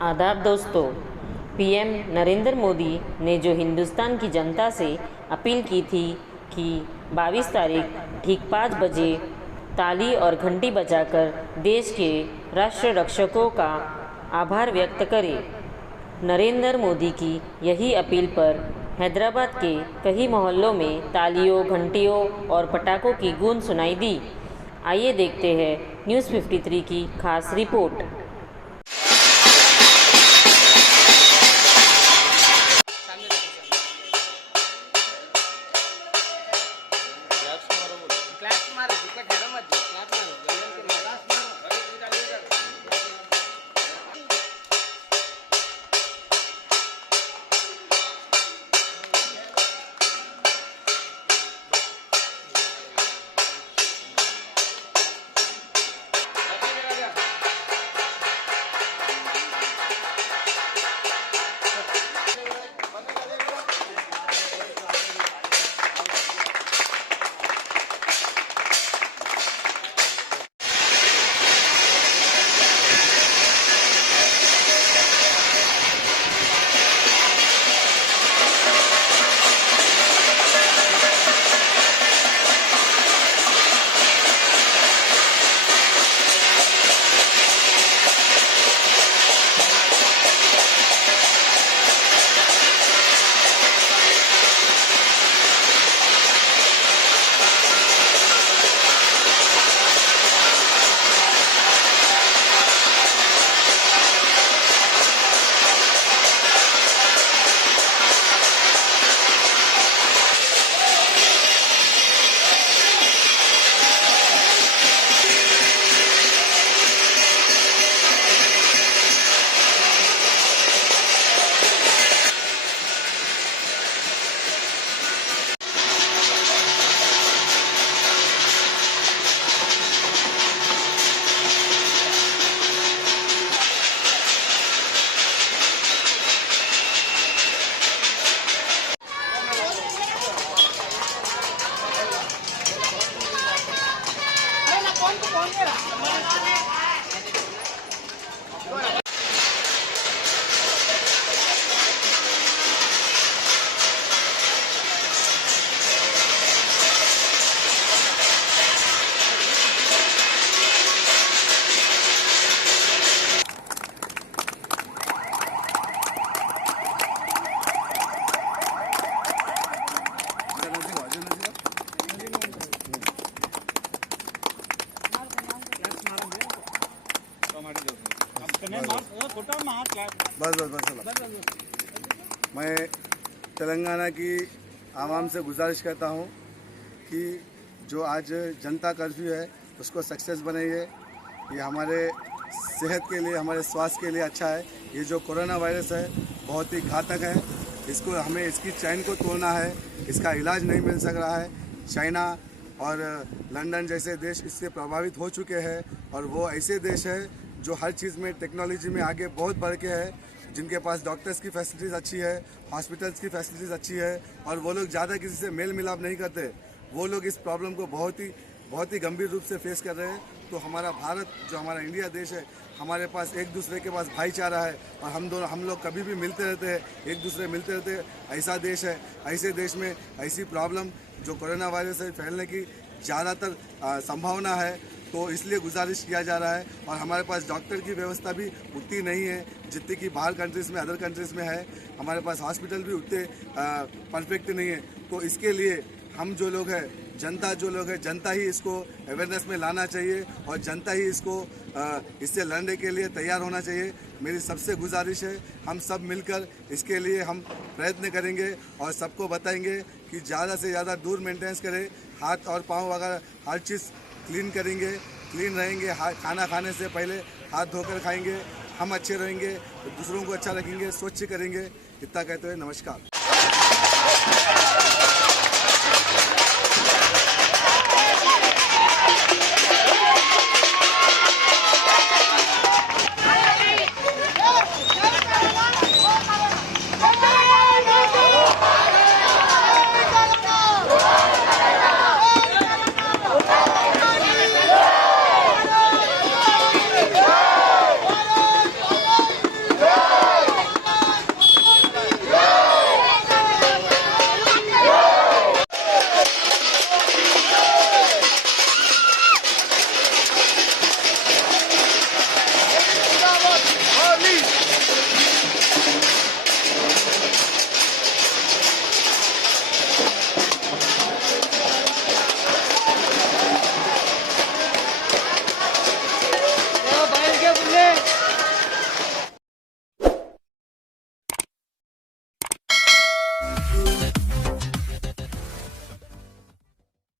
आदाब दोस्तों। पीएम नरेंद्र मोदी ने जो हिंदुस्तान की जनता से अपील की थी कि 22 तारीख ठीक 5 बजे ताली और घंटी बजाकर देश के राष्ट्र रक्षकों का आभार व्यक्त करें। नरेंद्र मोदी की यही अपील पर हैदराबाद के कई मोहल्लों में तालियों, घंटियों और पटाखों की गूंज सुनाई दी। आइए देखते हैं न्यूज़ 53 की खास रिपोर्ट। बस मैं तेलंगाना की आवाम से गुजारिश करता हूँ कि जो आज जनता कर्फ्यू है उसको सक्सेस बनाइए। ये हमारे सेहत के लिए, हमारे स्वास्थ्य के लिए अच्छा है। ये जो कोरोना वायरस है बहुत ही घातक है। इसको हमें इसकी चैन को तोड़ना है। इसका इलाज नहीं मिल सक रहा है। चाइना और लंदन जैसे देश इससे प्रभावित हो चुके हैं और वो ऐसे देश है जो हर चीज़ में टेक्नोलॉजी में आगे बहुत बढ़ के है, जिनके पास डॉक्टर्स की फैसिलिटीज़ अच्छी है, हॉस्पिटल्स की फैसिलिटीज़ अच्छी है और वो लोग ज़्यादा किसी से मेल मिलाप नहीं करते। वो लोग इस प्रॉब्लम को बहुत ही गंभीर रूप से फेस कर रहे हैं। तो हमारा भारत, जो हमारा इंडिया देश है, हमारे पास एक दूसरे के पास भाईचारा है और हम लोग कभी भी मिलते रहते हैं, एक दूसरे मिलते रहते हैं। ऐसा देश है, ऐसे देश में ऐसी प्रॉब्लम जो कोरोना वायरस है फैलने की ज़्यादातर संभावना है। तो इसलिए गुजारिश किया जा रहा है और हमारे पास डॉक्टर की व्यवस्था भी उतनी नहीं है जितनी कि बाहर कंट्रीज़ में, अदर कंट्रीज़ में है। हमारे पास हॉस्पिटल भी उतने परफेक्ट नहीं है। तो इसके लिए हम जो लोग हैं, जनता जो लोग हैं, जनता ही इसको अवेयरनेस में लाना चाहिए और जनता ही इसको इससे लड़ने के लिए तैयार होना चाहिए। मेरी सबसे गुजारिश है, हम सब मिलकर इसके लिए हम प्रयत्न करेंगे और सबको बताएंगे कि ज़्यादा से ज़्यादा दूर मेंटेनेंस करें। हाथ और पाँव वगैरह हर चीज़ क्लीन करेंगे, क्लीन रहेंगे। खाना खाने से पहले हाथ धोकर खाएंगे। हम अच्छे रहेंगे तो दूसरों को अच्छा रखेंगे, स्वच्छ करेंगे। इतना कहते हुए नमस्कार।